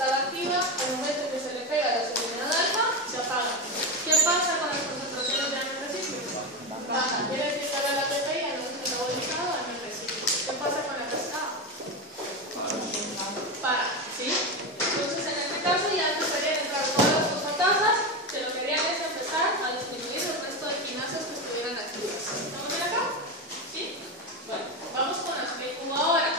estaba activa, al momento que se le pega la subunidad alfa, se apaga. ¿Qué pasa con las concentraciones de año recíproco? Baja. Quiere decir que ahora la TPI ya no es metabolizado a año recíproco. ¿Qué pasa con la cascada? Para, ¿sí? Entonces en este caso ya empezarían a entrar todas las fosfatasas, que lo que querían es empezar a disminuir el resto de quinasas que estuvieran activas. ¿Estamos bien acá? ¿Sí? Bueno, vamos con las GQ ahora.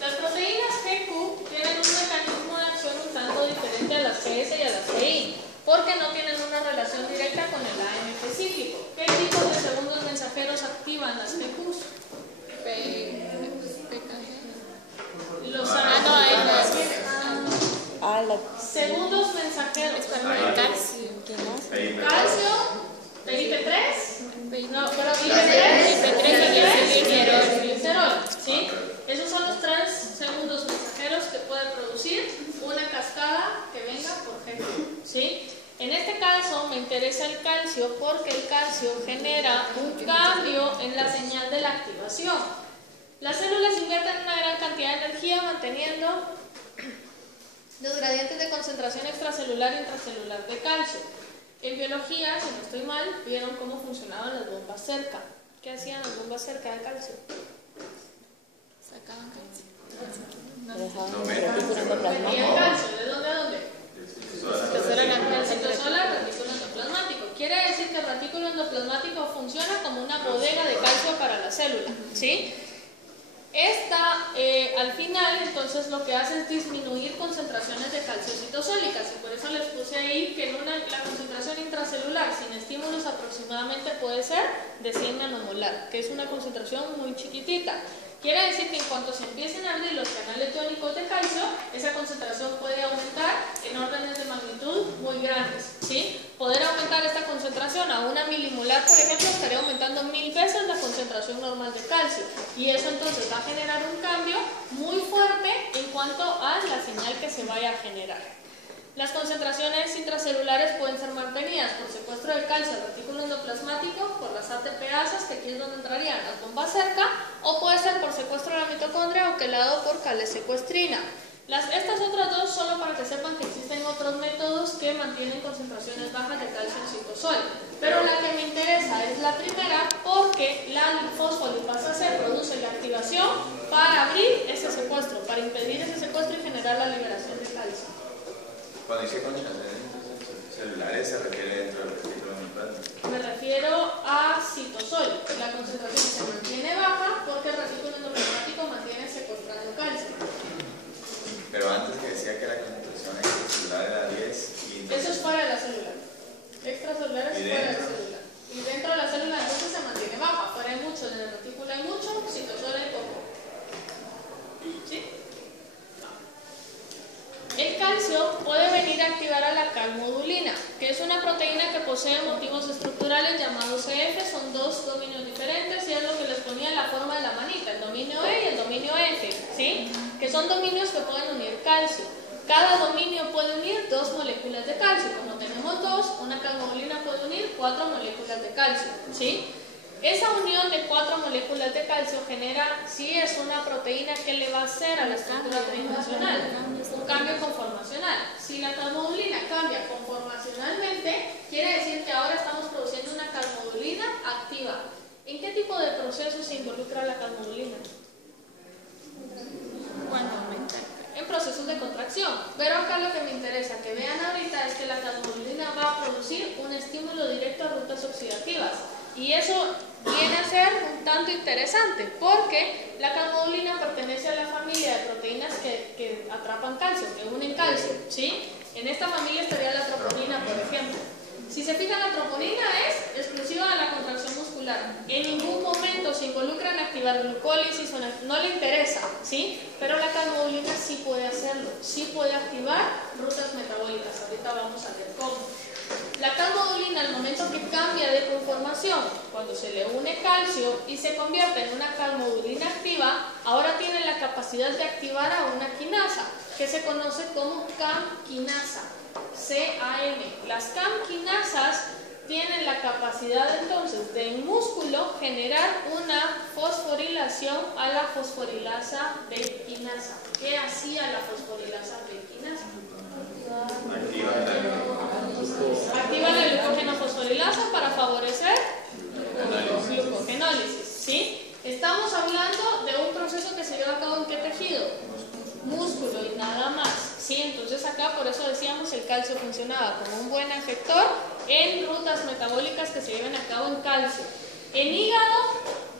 Las proteínas GQ tienen un mecanismo de acción un tanto diferente a las GS y a las GI, porque no tienen una relación directa con el AM específico. ¿Qué tipos de segundos mensajeros activan las GQs? Los segundos mensajeros. Calcio, PIP3, no, pero PIP3 y glicerol, ¿sí? Esos son los 3 segundos mensajeros que puede producir una cascada que venga por GQ, ¿sí? En este caso me interesa el calcio porque el calcio genera un cambio en la señal de la activación. Las células invierten una gran cantidad de energía manteniendo los gradientes de concentración extracelular e intracelular de calcio. En biología, si no estoy mal, vieron cómo funcionaban las bombas cerca. ¿Qué hacían las bombas cerca de calcio? Sacaban calcio. Metían calcio. ¿De dónde a dónde? Del citosol al retículo endoplasmático. Quiere decir que el retículo endoplasmático funciona como una bodega de calcio para la célula, ¿sí? Esta, al final, entonces lo que hace es disminuir concentraciones de calcio citosólicas, y por eso les puse ahí que la concentración intracelular sin estímulos aproximadamente puede ser de 100 nanomolar, que es una concentración muy chiquitita. Quiere decir que en cuanto se empiecen a abrir los canales iónicos de calcio, esa concentración puede aumentar en órdenes de magnitud muy grandes, ¿sí? Poder aumentar esta concentración a 1 milimolar, por ejemplo, estaría aumentando 1000 veces la concentración normal de calcio, y eso entonces va a generar un cambio muy fuerte en cuanto a la señal que se vaya a generar. Las concentraciones intracelulares pueden ser mantenidas por secuestro de calcio al retículo endoplasmático, por las ATPasas, que aquí es donde entrarían las bombas cerca, o puede ser por secuestro de la mitocondria o quelado por calsecuestrina. Estas otras dos, solo para que sepan que existen otros métodos que mantienen concentraciones bajas de calcio en citosol. Pero la que me interesa es la primera, porque la fosfolipasa C produce la activación para abrir ese secuestro, para impedir ese secuestro y generar la liberación de calcio. Cuando dice concentraciones celulares, ¿se refiere dentro del retículo endoplasmático? Me refiero a citosol. La concentración se mantiene baja porque el retículo endoplasmático mantiene secuestrando calcio. Pero antes que decía que la concentración extracelular era 10 y... Eso es fuera de la célula. Extracelular es fuera de la célula. Y dentro de la célula entonces se mantiene baja. Fuera hay mucho, en el retículo hay mucho, citosol hay poco. ¿Sí? El calcio puede venir a activar a la calmodulina, que es una proteína que posee motivos estructurales llamados CF. Son 2 dominios diferentes y es lo que les ponía en la forma de la manita, el dominio E y el dominio F, ¿sí? Que son dominios que pueden unir calcio. Cada dominio puede unir 2 moléculas de calcio. Como tenemos 2, una calmodulina puede unir 4 moléculas de calcio, ¿sí? Esa unión de 4 moléculas de calcio genera, sí, es una proteína que le va a hacer a la estructura tridimensional un cambio conformacional. Si la calmodulina cambia conformacionalmente, quiere decir que ahora estamos produciendo una calmodulina activa. ¿En qué tipo de procesos se involucra la calmodulina? En procesos de contracción. Pero acá lo que me interesa que vean ahorita es que la calmodulina va a producir un estímulo directo a rutas oxidativas. Y eso viene a ser un tanto interesante porque la calmodulina pertenece a la familia de proteínas que atrapan calcio, que unen calcio, ¿sí? En esta familia estaría la troponina, por ejemplo. Si se fijan, la troponina es exclusiva de la contracción muscular. En ningún momento se involucra en activar glucólisis, no le interesa, ¿sí? Pero la calmodulina sí puede hacerlo, sí puede activar rutas metabólicas. Ahorita vamos a ver cómo. La calmodulina, al momento que cambia de conformación, cuando se le une calcio y se convierte en una calmodulina activa, ahora tiene la capacidad de activar a una quinasa, que se conoce como CAM quinasa, CAM. Las CAM quinasas tienen la capacidad entonces de en músculo generar una fosforilación a la fosforilasa B quinasa. ¿Qué hacía la fosforilasa B quinasa? Entonces acá por eso decíamos el calcio funcionaba como un buen efector en rutas metabólicas que se lleven a cabo en calcio. En hígado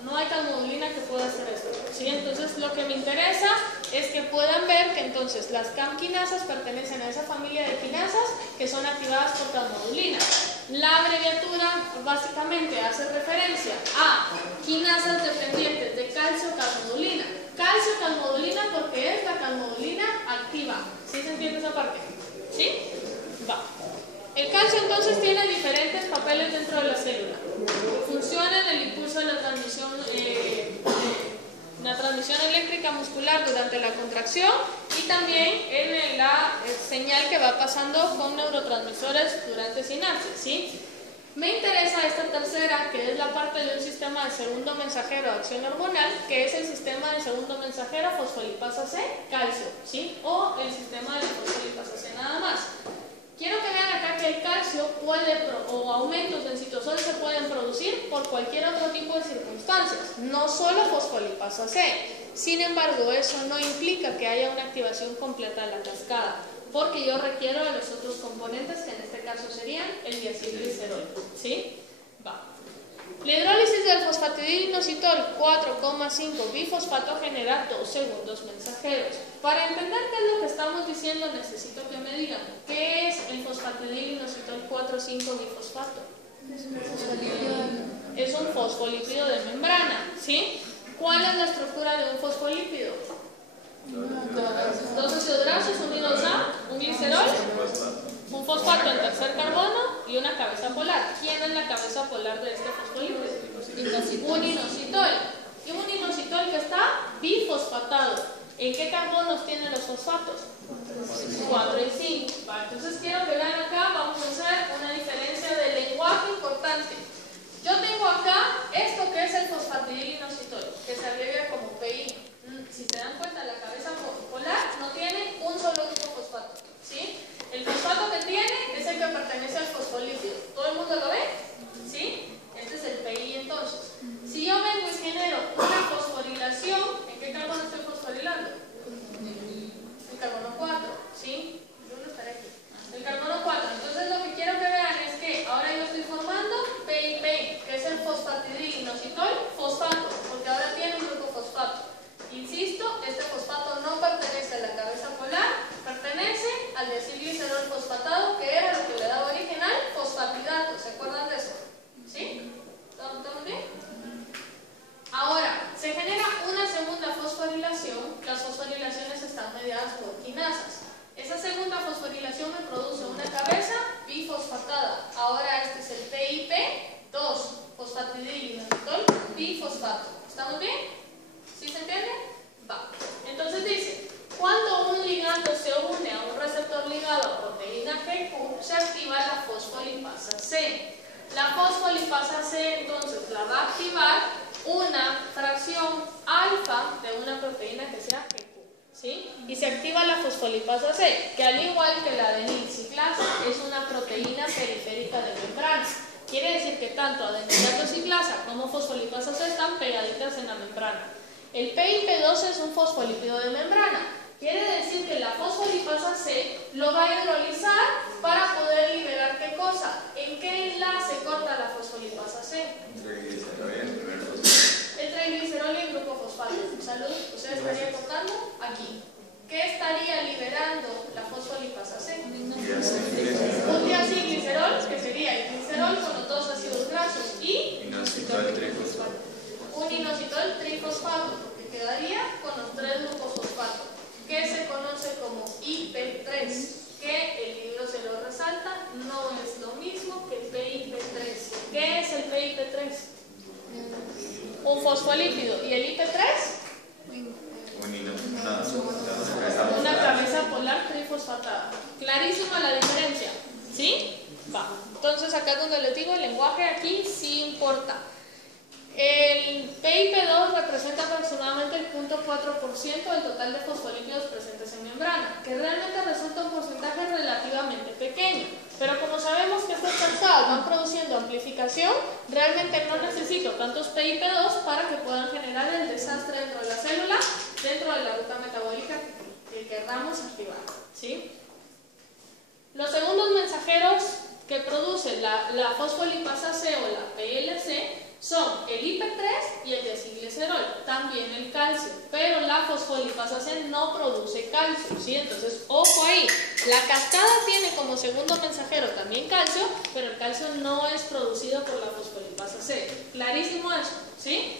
no hay calmodulina que pueda hacer esto, ¿sí? Entonces lo que me interesa es que puedan ver que entonces las CAM-quinasas pertenecen a esa familia de quinasas que son activadas por calmodulina. La abreviatura básicamente hace referencia a quinasas dependientes de calcio-calmodulina. Calcio-calmodulina porque es la calmodulina activa. ¿Sí se entiende esa parte? ¿Sí? Va. El calcio entonces tiene diferentes papeles dentro de la célula. Funciona en el impulso de la transmisión eléctrica muscular durante la contracción y también en la señal que va pasando con neurotransmisores durante sinapsis, ¿sí? Me interesa esta tercera, que es la parte de un sistema de segundo mensajero de acción hormonal, que es el sistema de segundo mensajero fosfolipasa C, calcio, ¿sí? O el sistema de fosfolipasa C nada más. Quiero que vean acá que el calcio o aumentos en citosol se pueden producir por cualquier otro tipo de circunstancias, no solo fosfolipasa C. Sin embargo, eso no implica que haya una activación completa de la cascada, porque yo requiero de los otros componentes, que en este caso serían el diacilglicerol, ¿sí? Va. La hidrólisis del fosfatidilinositol 4,5 bifosfato genera 2 segundos mensajeros. Para entender qué es lo que estamos diciendo, necesito que me digan ¿qué es el fosfatidilinositol 4,5 bifosfato? Es un fosfolípido de membrana, ¿sí? ¿Cuál es la estructura de un fosfolípido? Dos ácidos grasos unidos a un glicerol, un fosfato en tercer carbono y una cabeza polar. ¿Quién es la cabeza polar de este fosfolípido? Un inositol. Y un inositol que está bifosfatado. ¿En qué carbonos tienen los fosfatos? 4 y 5. Vale, entonces quiero que vean acá, vamos a hacer una diferencia de lenguaje importante. Yo tengo acá esto que es el fosfatidilinositol, que se abrevia como PI. Si se dan cuenta, la cabeza polar no tiene un solo único fosfato, ¿sí? El fosfato que tiene es el que pertenece al fosfolípido. ¿Todo el mundo lo ve? ¿Sí? Este es el PI entonces. Si yo vengo y genero una fosforilación, ¿en qué carbono estoy fosforilando? El carbono 4, ¿sí? Yo no estaré aquí. El carbono 4. Entonces lo que quiero que vean es que ahora yo estoy formando PI, que es el fosfatidilinositol fosfato, porque ahora tiene un grupo fosfato. Insisto, este fosfato no pertenece a la cabeza polar, pertenece al diacilglicerol fosfatado, que era lo que le daba origen al fosfatidato. ¿Se acuerdan de eso? ¿Sí? ¿Estamos bien? Ahora, se genera una segunda fosforilación. Las fosforilaciones están mediadas por quinasas. Esa segunda fosforilación me produce una cabeza bifosfatada. Ahora este es el PIP2, fosfatidilinositol bifosfato. ¿Estamos bien? ¿Sí se entiende? Va. Entonces dice, cuando un ligando se une a un receptor ligado a proteína GQ, se activa la fosfolipasa C. La fosfolipasa C entonces la va a activar una fracción alfa de una proteína que sea GQ, ¿sí? Y se activa la fosfolipasa C, que al igual que la adenilciclasa es una proteína periférica de membrana. Quiere decir que tanto adenilatoxiclasa como fosfolipasa C están pegaditas en la membrana. El PIP2 es un fosfolípido de membrana. Quiere decir que la fosfolipasa C lo va a hidrolizar para poder liberar ¿qué cosa? ¿En qué enlace corta la fosfolipasa C? El triglicerol y el grupo fosfato. Salud, usted estaría tocando aquí. ¿Qué estaría liberando la fosfolipasa C? Un diacilglicerol, que sería el glicerol con los dos ácidos grasos y inositol trifosfato. Un inositol trifosfato, que quedaría con los 3 grupos fosfato, que se conoce como IP3, que el libro se lo resalta, no es lo mismo que el PIP3. ¿Qué es el PIP3? Un fosfolípido. ¿Y el IP3? Una cabeza polar trifosfatada. ¿Clarísima la diferencia? ¿Sí? Va. Entonces acá donde les digo, el lenguaje aquí sí importa. El PIP2 representa aproximadamente el 0.4% del total de fosfolípidos presentes en membrana, que realmente resulta un porcentaje relativamente pequeño. Pero como sabemos que estas cascadas van produciendo amplificación, realmente no necesito tantos PIP2 para que puedan generar el desastre dentro de la célula, dentro de la ruta metabólica que queramos activar, ¿sí? la fosfolipasa C o la PLC son el IP3 y el diacilglicerol, también el calcio, pero la fosfolipasa C no produce calcio, ¿sí? Entonces, ojo ahí, la cascada tiene como segundo mensajero también calcio, pero el calcio no es producido por la fosfolipasa C. Clarísimo eso, ¿sí?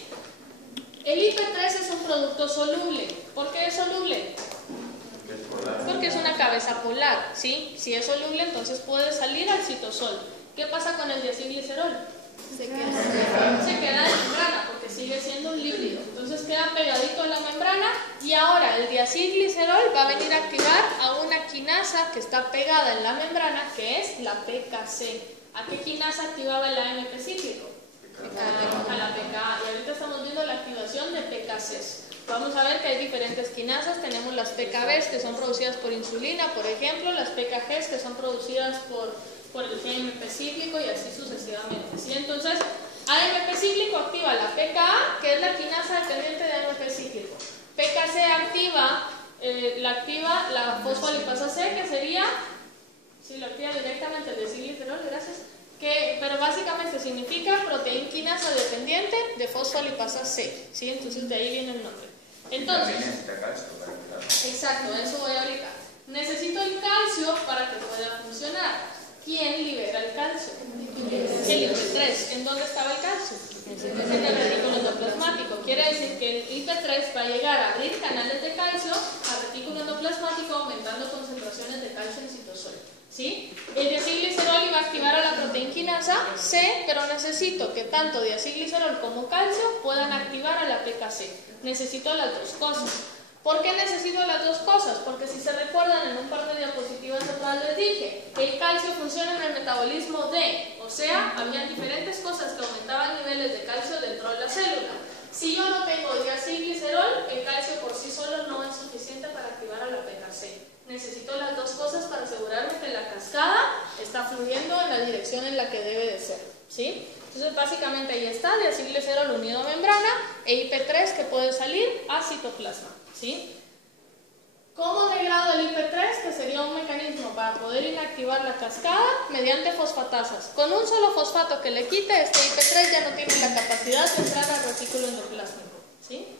El IP3 es un producto soluble. ¿Por qué es soluble? Porque es una cabeza polar, ¿sí? Si es soluble, entonces puede salir al citosol. ¿Qué pasa con el diacilglicerol? Se queda en membrana porque sigue siendo un lípido, entonces queda pegadito a la membrana y ahora el diacilglicerol va a venir a activar a una quinasa que está pegada en la membrana, que es la PKC. ¿A qué quinasa activaba el AMP cíclico? A la PKA, y ahorita estamos viendo la activación de PKCs. Vamos a ver que hay diferentes quinasas. Tenemos las PKBs que son producidas por insulina, por ejemplo, las PKGs que son producidas por el GMP cíclico y así sucesivamente, ¿sí? Entonces, AMP cíclico activa la PKA, que es la quinasa dependiente de AMP cíclico. PKC activa la fosfolipasa C, que sería, si lo activa directamente el diacilglicerol, gracias, pero básicamente significa proteína quinasa dependiente de fosfolipasa C, ¿sí? Entonces de ahí viene el nombre. Entonces, exacto, eso voy ahorita. Necesito el calcio para que pueda funcionar. ¿Quién libera el calcio? El IP3. ¿En dónde estaba el calcio? En el retículo endoplasmático. Quiere decir que el IP3 va a llegar a abrir canales de calcio al retículo endoplasmático, aumentando concentraciones de calcio en citosol, ¿sí? El diacilglicerol iba a activar a la proteína quinasa C, pero necesito que tanto diacilglicerol como calcio puedan activar a la PKC. Necesito las dos cosas. ¿Por qué necesito las dos cosas? Porque si se recuerdan, en un par de diapositivas atrás les dije, el calcio funciona en el metabolismo D, o sea, había diferentes cosas que aumentaban niveles de calcio dentro de la célula. Si yo no tengo diacilglicerol, el calcio por sí solo no es suficiente para activar a la PKC. Necesito las dos cosas para asegurarme que la cascada está fluyendo en la dirección en la que debe de ser, ¿sí? Entonces básicamente ahí está, diacilglicerol unido a membrana e IP3 que puede salir a citoplasma, ¿sí? ¿Cómo degrado el IP3? Que sería un mecanismo para poder inactivar la cascada mediante fosfatasas. Con un solo fosfato que le quite, este IP3 ya no tiene la capacidad de entrar al retículo endoplásmico, ¿sí?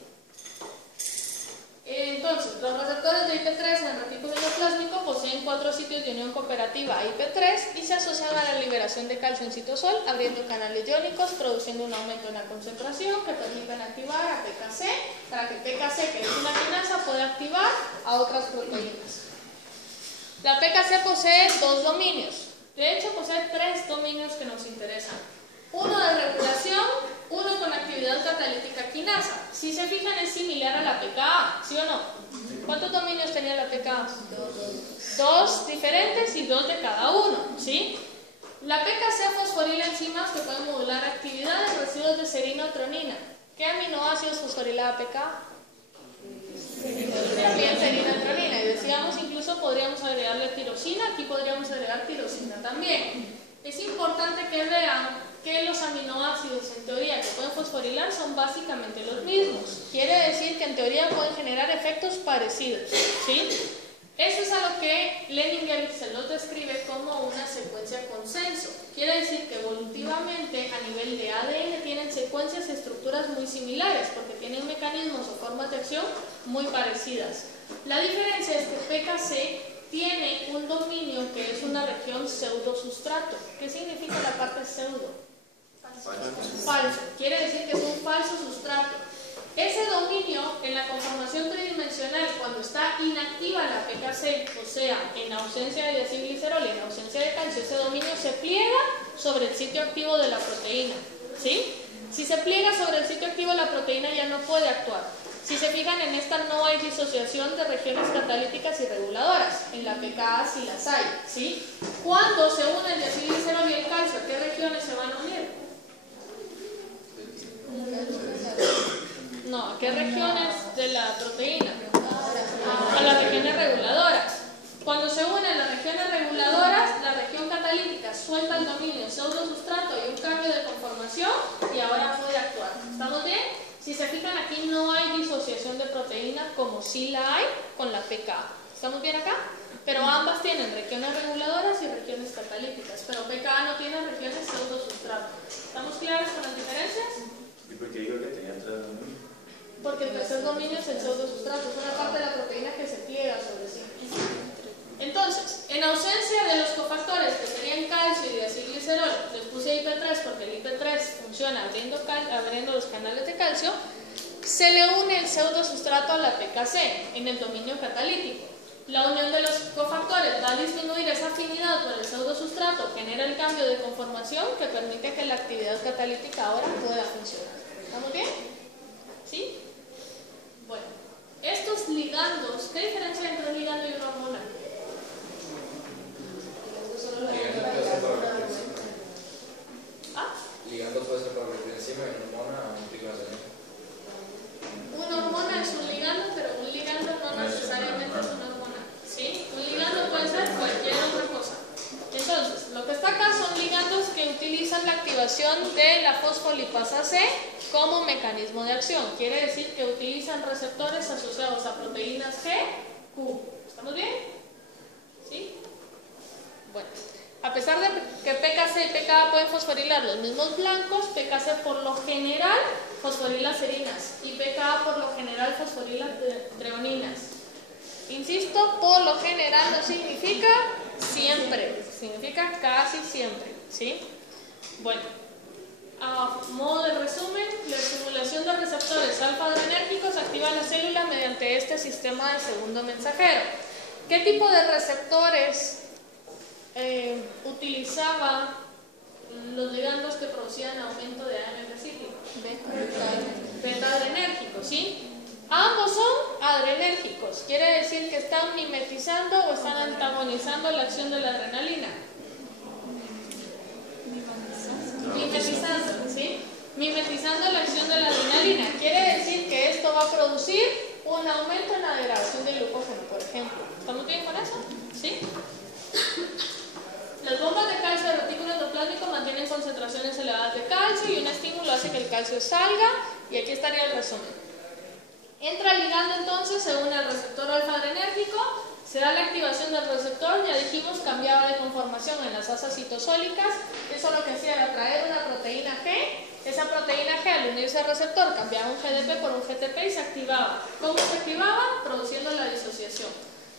Entonces, los receptores de IP3 en el retículo endoplásmico poseen 4 sitios de unión cooperativa a IP3 y se asocian a la liberación de calcio en citosol, abriendo canales iónicos, produciendo un aumento en la concentración que permiten activar a PKC, para que PKC, que es una quinasa, pueda activar a otras proteínas. La PKC posee 2 dominios, de hecho posee 3 dominios que nos interesan. Uno de regulación, uno con actividad catalítica quinasa. Si se fijan, es similar a la PKA, ¿sí o no? ¿Cuántos dominios tenía la PKA? 2 diferentes y 2 de cada uno, ¿sí? La PKC fosforila enzimas que pueden modular actividad de residuos de serina o tronina. ¿Qué aminoácidos fosforila la PKA? También serina y tronina. Y decíamos, incluso podríamos agregarle tirosina, aquí podríamos agregar tirosina también. Es importante que vean que los aminoácidos en teoría que pueden fosforilar son básicamente los mismos. Quiere decir que en teoría pueden generar efectos parecidos, ¿sí? Eso es a lo que Leninger se los describe como una secuencia consenso. Quiere decir que evolutivamente a nivel de ADN tienen secuencias y estructuras muy similares porque tienen mecanismos o formas de acción muy parecidas. La diferencia es que PKC tiene un dominio que es una región pseudosustrato. ¿Qué significa la parte pseudo? Falso. Quiere decir que es un falso sustrato. Ese dominio en la conformación tridimensional, cuando está inactiva la PKC, o sea, en ausencia de diacilglicerol y en ausencia de calcio, ese dominio se pliega sobre el sitio activo de la proteína, ¿sí? Si se pliega sobre el sitio activo, la proteína ya no puede actuar. Si se fijan, en esta no hay disociación de regiones catalíticas y reguladoras. En la PKA sí las hay, ¿sí? Cuando se unen el diacilglicerol y el calcio, ¿a qué regiones se van a unir? No, ¿a qué regiones de la proteína? A las regiones reguladoras. Cuando se unen las regiones reguladoras, la región catalítica suelta el dominio pseudosustrato y un cambio de conformación y ahora puede actuar. ¿Estamos bien? Si se fijan, aquí no hay disociación de proteína como sí la hay con la PKA. ¿Estamos bien acá? Pero ambas tienen regiones reguladoras y regiones catalíticas, pero pKa no tiene regiones pseudosustrato. ¿Estamos claros con las diferencias? ¿Y por qué digo que tenía 3 dominios? Porque el tercer dominio es el pseudosustrato, es una parte de la proteína que se pliega sobre sí. Entonces, en ausencia de los cofactores que serían calcio y diacilglicerol, les puse IP3 porque el IP3 funciona abriendo los canales de calcio, se le une el pseudosustrato a la PKC en el dominio catalítico. La unión de los cofactores va a disminuir esa afinidad por el pseudosustrato, genera el cambio de conformación que permite que la actividad catalítica ahora pueda funcionar. ¿Estamos bien? ¿Sí? Bueno, estos ligandos, ¿qué diferencia hay entre un ligando y una hormona? Ligando puede ser para la enzima y una hormona implica la salida. Una hormona es un ligando, pero un ligando no necesariamente es una hormona. ¿Sí? Un ligando puede ser cualquier otra cosa. Entonces, lo que está acá son ligandos que utilizan la activación de la fosfolipasa C como mecanismo de acción. Quiere decir que utilizan receptores asociados a proteínas G, Q. ¿Estamos bien? ¿Sí? Bueno, a pesar de que PKC y pKa pueden fosforilar los mismos blancos, PKC por lo general fosforila serinas y pKa por lo general fosforila treoninas. Insisto, por lo general no significa siempre, significa casi siempre, ¿sí? Bueno, a modo de resumen, la estimulación de receptores alfa-adrenérgicos activa la célula mediante este sistema de segundo mensajero. ¿Qué tipo de receptores utilizaba los ligandos que producían aumento de AMP cíclico? Beta-adrenérgicos, ¿sí? Ambos son adrenérgicos, quiere decir que están mimetizando o están antagonizando la acción de la adrenalina. Mimetizando, ¿sí? Mimetizando la acción de la adrenalina, quiere decir que esto va a producir un aumento en la degradación del glucógeno, por ejemplo. ¿Estamos bien con eso? ¿Sí? Las bombas de calcio del retículo endoplásmico mantienen concentraciones elevadas de calcio y un estímulo hace que el calcio salga, y aquí estaría el resumen. Entra el ligando entonces, se une al receptor alfa-adrenérgico, se da la activación del receptor, ya dijimos, cambiaba de conformación en las asas citosólicas, eso lo que hacía era traer una proteína G, esa proteína G al unirse al receptor cambiaba un GDP por un GTP y se activaba. ¿Cómo se activaba? Produciendo la disociación.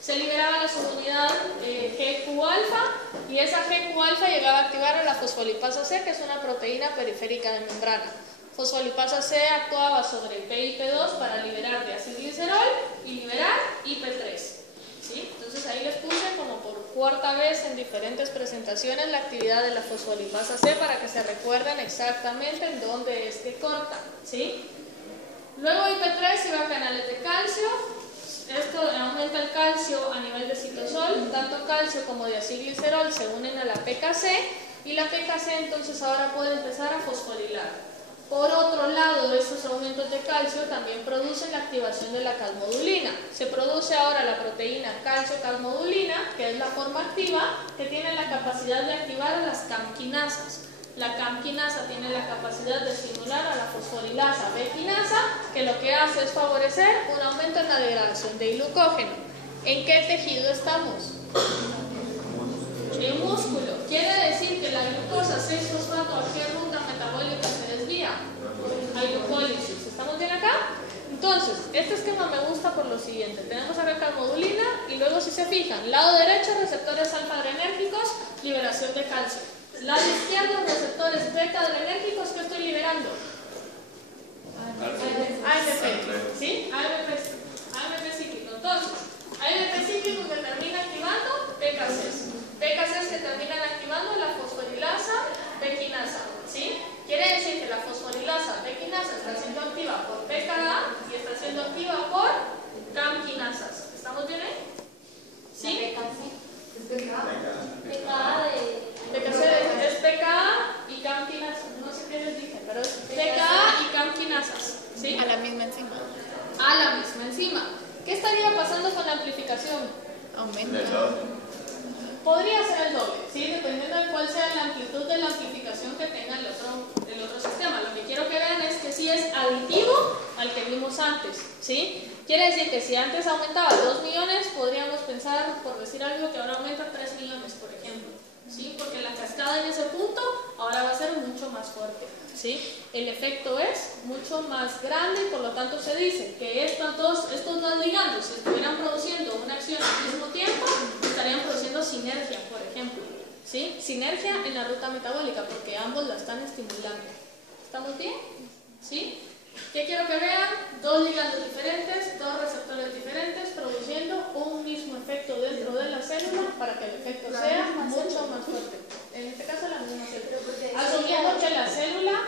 Se liberaba la subunidad GQ-alfa y esa GQ-alfa llegaba a activar a la fosfolipasa C, que es una proteína periférica de membrana. Fosfolipasa C actuaba sobre PIP2 para liberar diacilglicerol y liberar IP3. ¿Sí? Entonces ahí les puse como por cuarta vez en diferentes presentaciones la actividad de la fosfolipasa C para que se recuerden exactamente en dónde es que corta. ¿Sí? Luego IP3 iba a canales de calcio. Esto aumenta el calcio a nivel de citosol, tanto calcio como diacilglicerol se unen a la PKC y la PKC entonces ahora puede empezar a fosforilar. Por otro lado, estos aumentos de calcio también producen la activación de la calmodulina. Se produce ahora la proteína calcio-calmodulina, que es la forma activa, que tiene la capacidad de activar a las camquinasas. La camquinasa tiene la capacidad de estimular a la fosforilasa B-quinasa, que lo que hace es favorecer un aumento en la degradación de glucógeno. ¿En qué tejido estamos? En músculo. Quiere decir que la glucosa 6-fosfato, ¿a qué ruta metabólica se desvía? A glucólisis. ¿Estamos bien acá? Entonces, este esquema me gusta por lo siguiente. Tenemos acá calmodulina y luego, si se fijan, lado derecho, receptores alfa-adrenérgicos, liberación de calcio. Lado izquierdo, receptores beta-adrenérgicos, ¿qué estoy liberando? AMP. ¿Sí? AMP cíclico. Entonces, AMP cíclico que termina activando PKCs. PKCs que terminan activando la fosforilasa B-quinasa. ¿Sí? Quiere decir que la fosforilasa B-quinasa está siendo activa por pKa y está siendo activa por camquinasas. ¿Estamos bien ahí? ¿Sí? PKC es pKa y camquinasas. No sé qué les dije, pero es pKa y camquinasas. ¿Sí? A la misma enzima. A la misma enzima. ¿Qué estaría pasando con la amplificación? Aumenta. Podría ser el doble, ¿sí? Dependiendo de cuál sea la amplitud de la amplificación que tenga el otro sistema. Lo que quiero que vean es que sí es aditivo al que vimos antes, ¿sí? Quiere decir que si antes aumentaba 2 millones, podríamos pensar, por decir algo, que ahora aumenta 3 más fuerte, ¿sí? El efecto es mucho más grande y por lo tanto se dice que estos dos ligandos, si estuvieran produciendo una acción al mismo tiempo, estarían produciendo sinergia, por ejemplo, ¿sí? Sinergia en la ruta metabólica porque ambos la están estimulando. ¿Estamos bien? ¿Sí? ¿Qué quiero que vean? Dos ligandos diferentes, dos receptores diferentes, produciendo un mismo efecto dentro de la célula para que el efecto sea mucho más fuerte. En este caso la misma célula.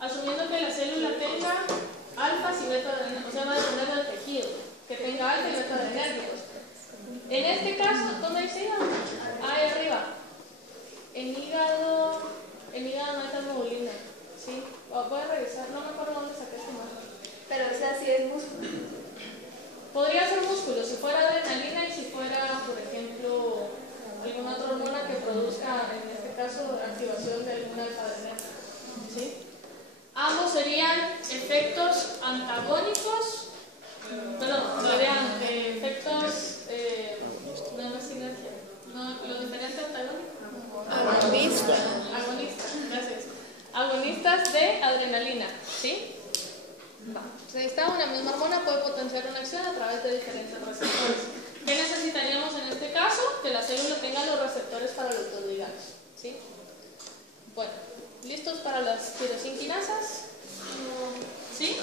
Asumiendo que la célula tenga alfas y beta adrenérgicos, o sea, va a depender del tejido, que tenga alfa y beta adrenérgicos. En este caso, ¿dónde dice hígado? Ahí arriba. En hígado no hay termoglobulina. Sí, voy a revisar, no me acuerdo dónde saqué este mapa. Pero, o sea, si es músculo. Podría ser músculo, si fuera adrenalina y si fuera, por ejemplo, alguna otra hormona que produzca, en este caso, activación de alguna alfa-adrenérgica. ¿Sí? Ambos serían efectos antagónicos, serían efectos, no es sinergia, lo diferente antagónico. Agonistas, gracias. Agonistas de adrenalina, ¿sí? Ahí está, una misma hormona puede potenciar una acción a través de diferentes receptores. ¿Qué necesitaríamos en este caso? Que la célula tenga los receptores para los dos ligandos, ¿sí? Bueno, ¿listos para las tirosinquinasas? ¿Sí?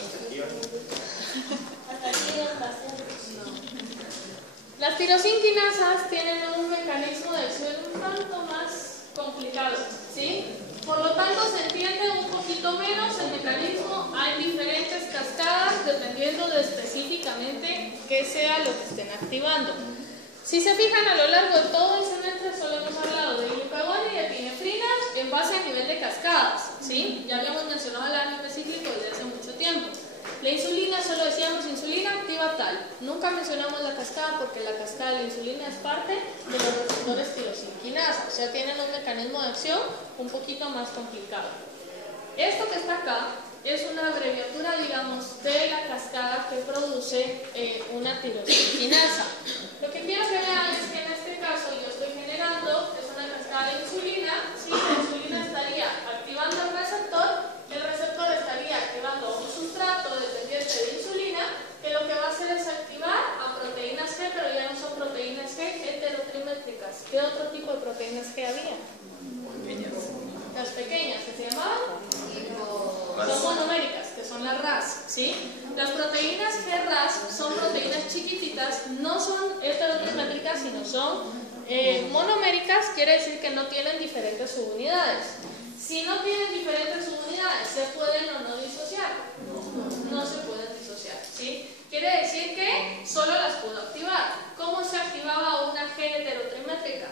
Las tirosinquinasas tienen un mecanismo de acción un tanto más complicado, ¿sí? Por lo tanto, se entiende un poquito menos el mecanismo. Hay diferentes cascadas dependiendo de específicamente qué sea lo que estén activando. Si se fijan, a lo largo de todo el semestre solo hemos hablado de glucagon y de epinefrina en base a nivel de cascadas, ¿sí? Ya habíamos mencionado el AMP cíclico desde hace mucho tiempo. La insulina, solo decíamos insulina activa tal. Nunca mencionamos la cascada porque la cascada de la insulina es parte de los receptores tirosinquinasa, o sea, tienen un mecanismo de acción un poquito más complicado. Esto que está acá es una abreviatura, digamos, de la cascada que produce una tirosinquinasa. Lo que quiero que vean es que en este caso yo estoy generando, es una cascada de insulina, ¿sí? La insulina estaría activando el receptor estaría activando un sustrato dependiente de insulina, que lo que va a hacer es activar a proteínas G, pero ya no son proteínas G heterotrimétricas. ¿Qué otro tipo de proteínas G había? Pequeñas. Las pequeñas, que se llamaban son monoméricas, que son las RAS, ¿sí? Las proteínas G-RAS son proteínas chiquititas, no son heterotrimétricas, sino son monoméricas, quiere decir que no tienen diferentes subunidades. Si no tienen diferentes subunidades, ¿se pueden o no disociar? No se pueden disociar, ¿sí? Quiere decir que solo las puedo activar. ¿Cómo se activaba una G heterotrimétrica?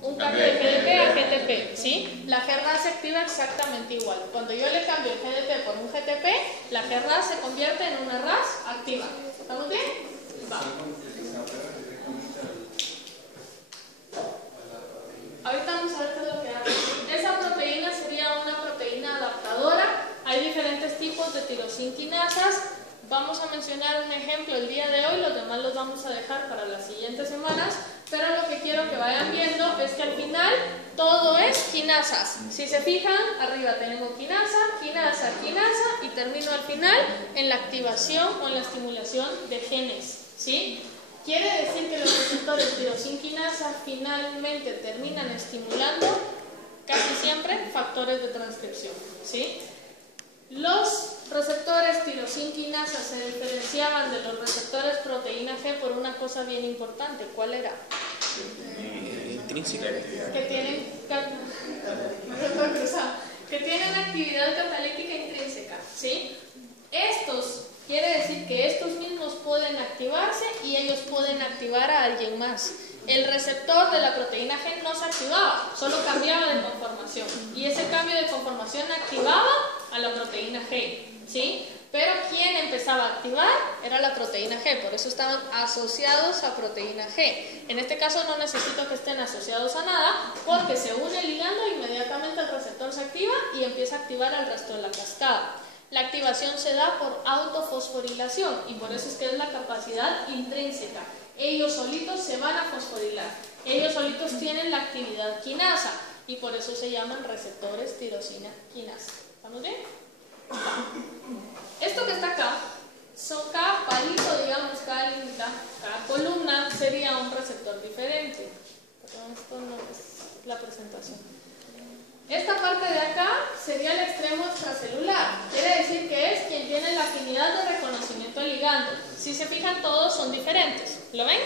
Un cambio de GDP a GTP, ¿sí? La G-RAS se activa exactamente igual. Cuando yo le cambio el GDP por un GTP, la G-RAS se convierte en una RAS activa. ¿Estamos bien? Va. Ahorita vamos a ver qué es lo que hace. Esa proteína sería una proteína adaptadora. Hay diferentes tipos de tirosinquinasas. Vamos a mencionar un ejemplo el día de hoy, los demás los vamos a dejar para las siguientes semanas, pero lo que quiero que vayan viendo es que al final todo es quinasas. Si se fijan, arriba tenemos quinasa, quinasa, quinasa y termino al final en la activación o en la estimulación de genes, ¿sí? Quiere decir que los receptores tirosinquinasa finalmente terminan estimulando casi siempre factores de transcripción, ¿sí? Los receptores tirosinquinasa se diferenciaban de los receptores proteína G por una cosa bien importante. ¿Cuál era? Intrínseca. Que tienen actividad catalítica intrínseca, ¿sí? Estos, quiere decir que estos mismos pueden activarse y ellos pueden activar a alguien más. El receptor de la proteína G no se activaba, solo cambiaba de conformación. Y ese cambio de conformación activaba a la proteína G, ¿sí? Pero quien empezaba a activar era la proteína G, por eso estaban asociados a proteína G. En este caso no necesito que estén asociados a nada, porque se une el ligando e inmediatamente el receptor se activa y empieza a activar al resto de la cascada. La activación se da por autofosforilación y por eso es que es la capacidad intrínseca. Ellos solitos se van a fosforilar, ellos solitos tienen la actividad quinasa y por eso se llaman receptores tirosina quinasa. ¿Estamos bien? Esto que está acá, cada palito, digamos, cada columna sería un receptor diferente. Perdón, esto no es la presentación. Esta parte de acá sería el extremo extracelular. Quiere decir que es quien tiene la afinidad de reconocimiento del ligando. Si se fijan, todos son diferentes. ¿Lo ven?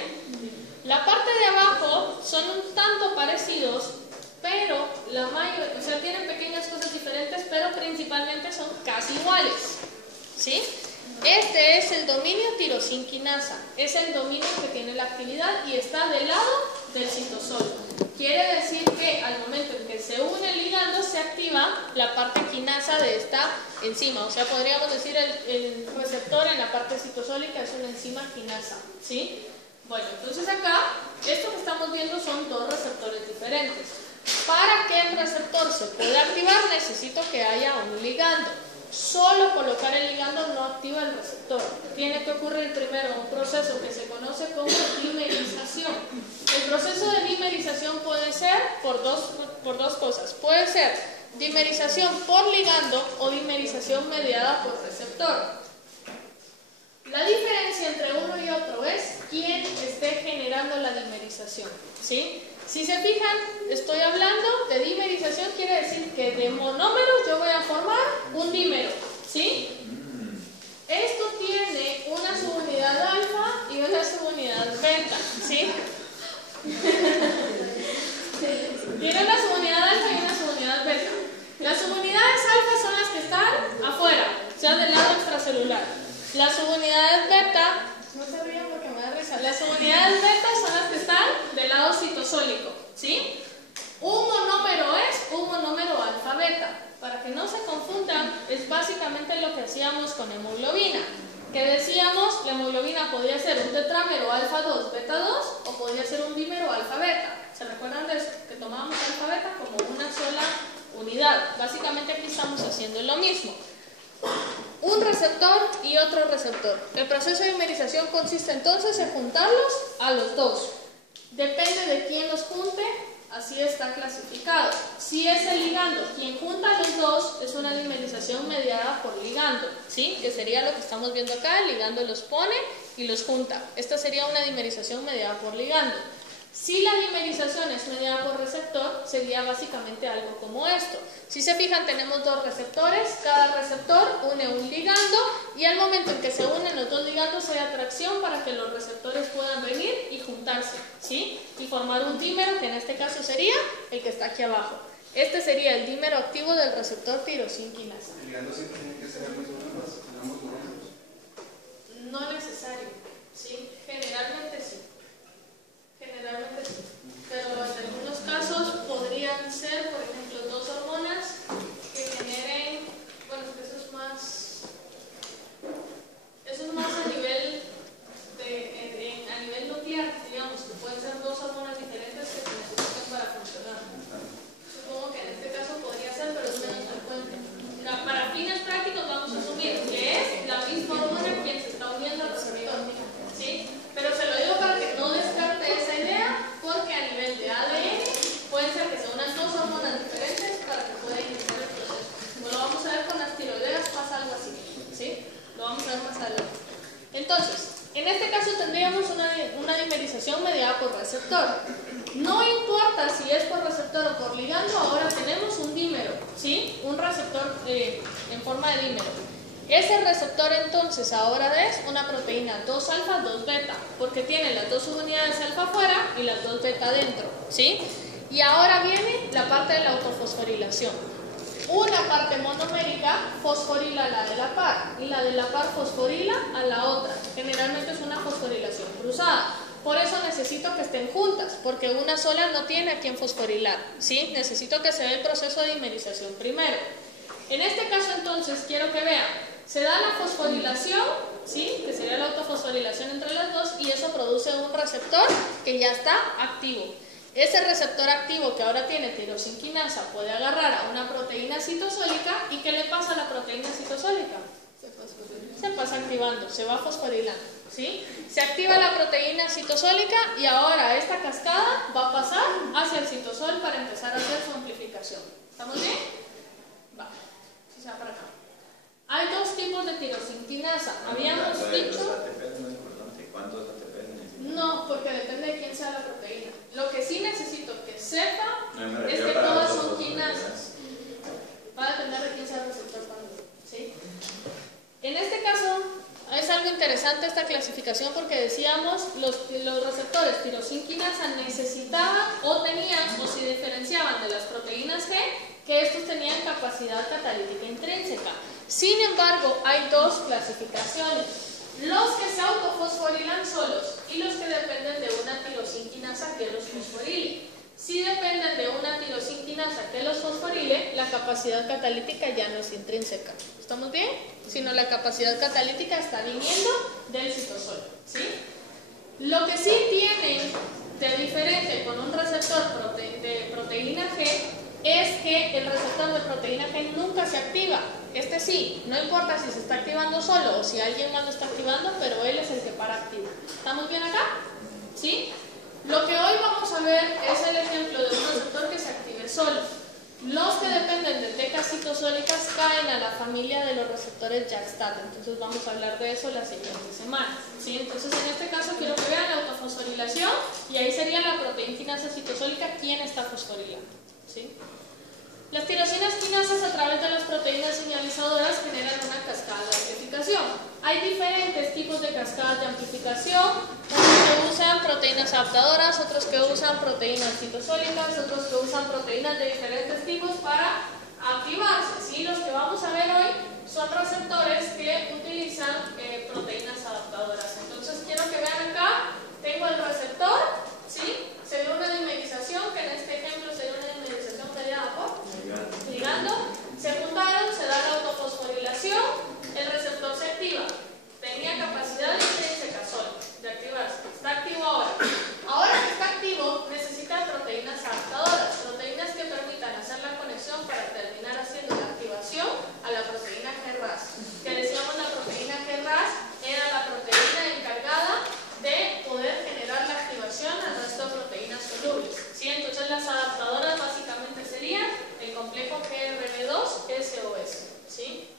La parte de abajo son un tanto parecidos, pero la mayor, o sea, tienen pequeñas cosas diferentes, pero principalmente son casi iguales. ¿Sí? Este es el dominio tirosin quinasa. Es el dominio que tiene la actividad y está del lado del citosol. Quiere decir que al momento en que se une el ligando se activa la parte quinasa de esta enzima. O sea, podríamos decir el receptor en la parte citosólica es una enzima quinasa. ¿Sí? Bueno, entonces acá, esto que estamos viendo son dos receptores diferentes. Para que el receptor se pueda activar necesito que haya un ligando. Solo colocar el ligando no activa el receptor. Tiene que ocurrir primero un proceso que se conoce como dimerización. El proceso de dimerización puede ser por dos cosas. Puede ser dimerización por ligando o dimerización mediada por receptor. La diferencia entre uno y otro es quién esté generando la dimerización. ¿Sí? Si se fijan, estoy hablando de dimerización, quiere decir que de monómeros yo voy a formar un dímero, ¿sí? Esto tiene una subunidad alfa y una subunidad beta, ¿sí? Tiene una subunidad alfa y una subunidad beta. Las subunidades alfa son las que están afuera, o sea, del lado extracelular. Las subunidades beta... No se rían porque me da risa. Las subunidades beta son las que están del lado citosólico, ¿sí? Un monómero es un monómero alfa-beta. Para que no se confundan, es básicamente lo que hacíamos con hemoglobina. Que decíamos, la hemoglobina podía ser un tetrámero alfa-2, beta-2, o podía ser un dímero alfa-beta. ¿Se recuerdan de eso? Que tomábamos alfa-beta como una sola unidad. Básicamente aquí estamos haciendo lo mismo. Un receptor y otro receptor. El proceso de dimerización consiste entonces en juntarlos a los dos. Depende de quién los junte, así está clasificado. Si es el ligando quien junta a los dos, es una dimerización mediada por ligando, ¿sí? Que sería lo que estamos viendo acá, el ligando los pone y los junta. Esta sería una dimerización mediada por ligando. Si la dimerización es mediada por receptor, sería básicamente algo como esto. Si se fijan, tenemos dos receptores, cada receptor une un ligando y al momento en que se unen los dos ligandos hay atracción para que los receptores puedan venir y juntarse, ¿sí? Y formar un dímero, que en este caso sería el que está aquí abajo. Este sería el dímero activo del receptor tirosin quinasa. ¿El ligando siempre tiene que ser ambos monómeros? No necesario, ¿sí? Generalmente sí. Generalmente sí, pero en algunos casos podrían ser, por ejemplo, dos hormonas que generen, bueno, eso es más a nivel a nivel nuclear, digamos, que pueden ser dos hormonas diferentes que se necesitan para funcionar. Supongo que en este caso podría ser, pero es menos frecuente. Para fines prácticos vamos a asumir que es la misma hormona quien se está uniendo al receptor, ¿sí? Pero se lo digo para que no descarte esa idea, porque a nivel de ADN pueden ser que se unan dos hormonas diferentes para que pueda iniciar el proceso. Como lo vamos a ver con las tiroideas, pasa algo así, ¿sí? Lo vamos a ver más adelante. Entonces, en este caso tendríamos una dimerización mediada por receptor. No importa si es por receptor o por ligando, ahora tenemos un dímero, ¿sí? Un receptor en forma de dímero. Ese receptor entonces ahora es una proteína 2 alfa, 2 beta, porque tiene las dos subunidades alfa afuera y las 2 beta adentro, ¿sí? Y ahora viene la parte de la autofosforilación. Una parte monomérica fosforila a la de la par y la de la par fosforila a la otra. Generalmente es una fosforilación cruzada. Por eso necesito que estén juntas, porque una sola no tiene a quien fosforilar, ¿sí? Necesito que se dé el proceso de dimerización primero. En este caso entonces quiero que vean, se da la fosforilación, ¿sí? Que sería la autofosforilación entre las dos, y eso produce un receptor que ya está activo. Ese receptor activo que ahora tiene tirosin quinasa puede agarrar a una proteína citosólica. ¿Y qué le pasa a la proteína citosólica? Se pasa activando, se va fosforilando, ¿sí? Se activa la proteína citosólica y ahora esta cascada va a pasar hacia el citosol para empezar a hacer su amplificación. ¿Estamos bien? Va, si se va para acá. Hay dos tipos de tirosinquinasa. Habíamos dicho... ¿Los ATP no es importante? ¿Cuántos ATP necesitan? No, porque depende de quién sea la proteína. Lo que sí necesito que sepa No, es que todas son quinasas. Va a depender de quién sea el receptor cuando, ¿sí? En este caso, es algo interesante esta clasificación porque decíamos los receptores tirosinquinasa necesitaban o tenían o se diferenciaban de las proteínas G, que estos tenían capacidad catalítica intrínseca. Sin embargo, hay dos clasificaciones: los que se autofosforilan solos y los que dependen de una tirosinquinasa que los fosforile. Si dependen de una tirosinquinasa que los fosforile, la capacidad catalítica ya no es intrínseca. ¿Estamos bien? Sino la capacidad catalítica está viniendo del citosol, ¿sí? Lo que sí tienen de diferente con un receptor de proteína G es que el receptor de proteína G nunca se activa. Este sí, no importa si se está activando solo o si alguien más lo está activando, pero él es el que para activo. ¿Estamos bien acá? ¿Sí? Lo que hoy vamos a ver es el ejemplo de un receptor que se active solo. Los que dependen de tecas citosólicas caen a la familia de los receptores JAK-STAT. Entonces vamos a hablar de eso la siguiente semana, ¿sí? Entonces en este caso quiero que vean la autofosforilación y ahí sería la proteína quinasa citosólica quien está fosforilando, ¿sí? Las tirosinas quinasas a través de las proteínas señalizadoras generan una cascada de amplificación. Hay diferentes tipos de cascadas de amplificación, unos que usan proteínas adaptadoras, otros que usan proteínas citosólicas, otros que usan proteínas de diferentes tipos para activarse, ¿sí? Los que vamos a ver hoy son receptores que utilizan proteínas adaptadoras. Entonces quiero que vean acá, tengo el receptor, ¿sí? Se dio una dimerización, que en este ejemplo sería una dimerización mediada por ligando, se juntaron, se da la autofosforilación, el receptor se activa, tenía capacidad intrínseca solo de activarse, está activo ahora. Ahora que está activo, necesita proteínas adaptadoras, proteínas que permitan hacer la conexión para terminar haciendo la activación a la proteína GRAS. Que decíamos la proteína GRAS era la proteína encargada de poder generar la activación al resto de proteínas solubles, ¿sí? Entonces las adaptadoras básicamente serían el complejo GRB2-SOS, ¿sí?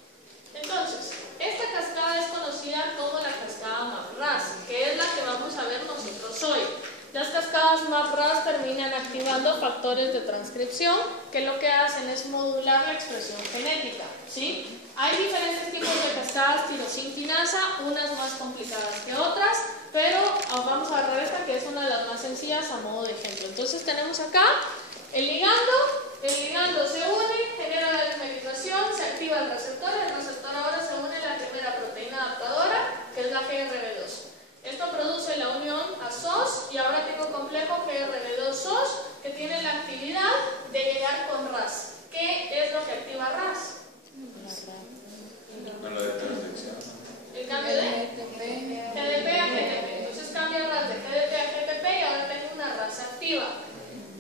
Entonces, esta cascada es conocida como la cascada MAP-RAS, que es la que vamos a ver nosotros hoy. Las cascadas MAP-RAS terminan activando factores de transcripción que lo que hacen es modular la expresión genética, ¿sí? Hay diferentes tipos de cascadas tirosinquinasa, unas más complicadas que otras, pero vamos a agarrar esta que es una de las más sencillas a modo de ejemplo. Entonces tenemos acá el ligando se une, genera la dimerización, se activa el receptor ahora se une a la primera proteína adaptadora, que es la GRB2. Esto produce la unión a SOS y ahora tengo complejo GRB2-SOS que tiene la actividad de llegar con RAS. ¿Qué es lo que activa RAS? Con lo de transcripción. El cambio de GDP a GTP. Entonces cambia RAS de GDP a GTP y ahora tengo una RAS activa.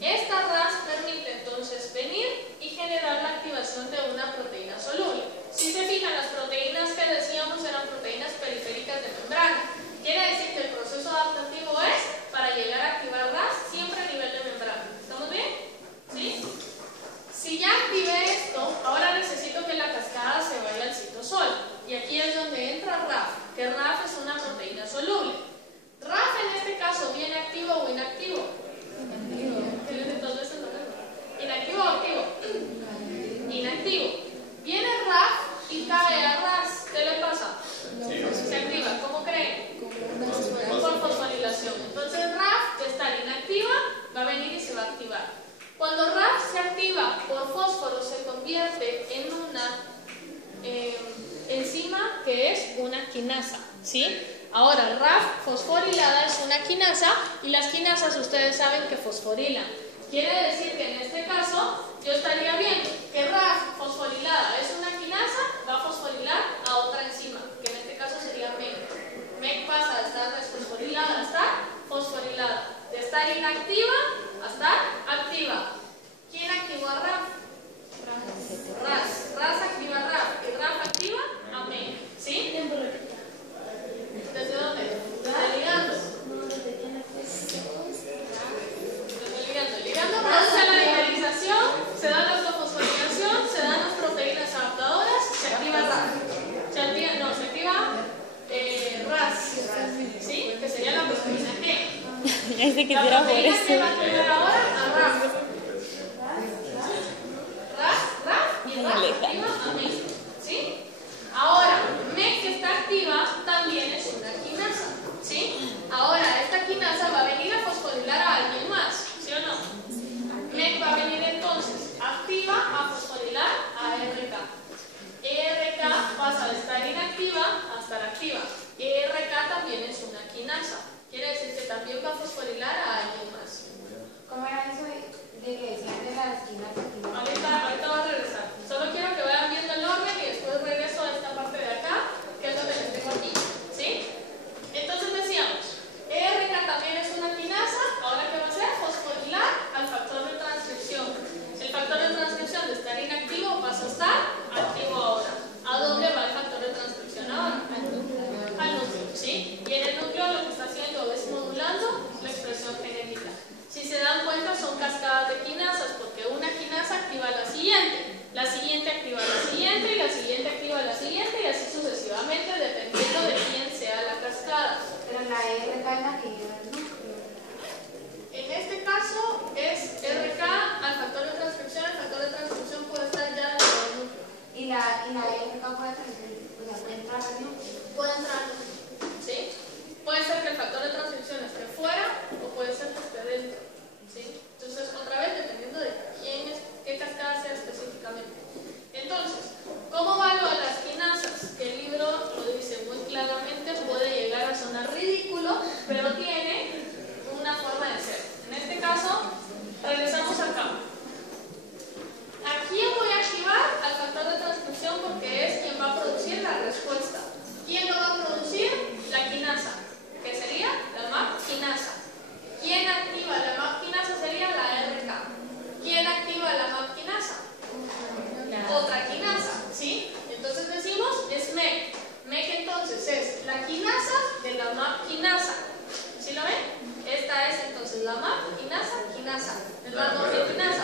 Esta RAS permite entonces venir y generar la activación de una proteína soluble. Si se fijan, las proteínas que decíamos eran proteínas periféricas de membrana. Quiere decir que el proceso adaptativo es para llegar a activar RAS siempre a nivel de membrana. ¿Estamos bien? ¿Sí? Si ya activé esto, ahora necesito que la cascada se vaya al citosol. Y aquí es donde entra RAF, que RAF es una proteína soluble. RAF en este caso viene activo o inactivo. Entonces, ¿inactivo o activo? Inactivo. Viene RAF y cae a RAS. ¿Qué le pasa? Se activa. ¿Cómo creen? Por fosforilación. Entonces RAF, de estar inactiva, va a venir y se va a activar. Cuando RAF se activa por fósforo, se convierte en una enzima que es una quinasa, ¿sí? Ahora, RAF fosforilada es una quinasa y las quinasas ustedes saben que fosforilan. Quiere decir que en este caso yo estaría viendo que RAF fosforilada es una quinasa, va a fosforilar a otra enzima, que en este caso sería MEC. MEC pasa de estar desfosforilada a estar fosforilada, de estar inactiva a estar activa. ¿Quién activó a RAF? RAS. RAS activa a RAF y RAF activa a MEC. ¿Sí? ¿Desde dónde? Desde ligando. Desde ligando. El ligando produce la dimerización, se da la autofosforilación. La proteína que va a tener ahora a RAF. RAF y RAF activa a MEC. ¿Sí? Ahora, MEC que está activa también es una quinasa. ¿Sí? Ahora, esta quinasa va a venir a fosforilar a alguien más. ¿Sí o no? MEC va a venir entonces activa a fosforilar a RK. ERK pasa de estar inactiva a estar activa. ERK también es una quinasa. Quiere decir que también va a fosforilar a alguien más. ¿Cómo era eso de que decían de las quinasas? Ahorita va a regresar. Solo quiero que vayan viendo el orden y después regreso a esta parte de acá, que es donde les tengo aquí. ¿Sí? Entonces decíamos, ERK también es una quinasa. Ahora, ¿qué va a hacer? Fosforilar al factor de transcripción. El factor de transcripción de estar inactivo pasa a estar activo ahora. ¿A dónde va el factor de transcripción ahora? Al núcleo, ¿sí? Y en el núcleo lo que está haciendo es modulando la expresión genética. Si se dan cuenta, son cascadas de quinasas, porque una quinasa activa la siguiente activa la siguiente, y la siguiente activa la siguiente, y así sucesivamente, dependiendo de quién sea la cascada. Pero la ERK es la que lleva el núcleo. En este caso es RK al factor de transcripción. El factor de transcripción puede estar ya dentro del núcleo. Y la ERK puede entrar al núcleo. Puede entrar al núcleo, ¿sí? Puede ser que el factor de transcripción esté fuera o puede ser que esté dentro, ¿sí? Entonces, otra vez, dependiendo de qué cascada sea específicamente. Entonces, ¿cómo va lo de las quinasas? Que el libro lo dice muy claramente, puede llegar a sonar ridículo, pero tiene una forma de ser. En este caso, regresamos acá. ¿A quién voy a activar? Al factor de transcripción, porque es quien va a producir la respuesta. ¿Quién lo va a producir? La quinasa, que sería la MAP quinasa. ¿Quién activa la MAP quinasa? Sería la RK. ¿Quién activa la MAP quinasa? Otra quinasa, ¿sí? Entonces decimos, es MEC. MEC entonces es la quinasa de la MAP quinasa. ¿Sí lo ven? Esta es entonces la MAP quinasa. Es la doble quinasa.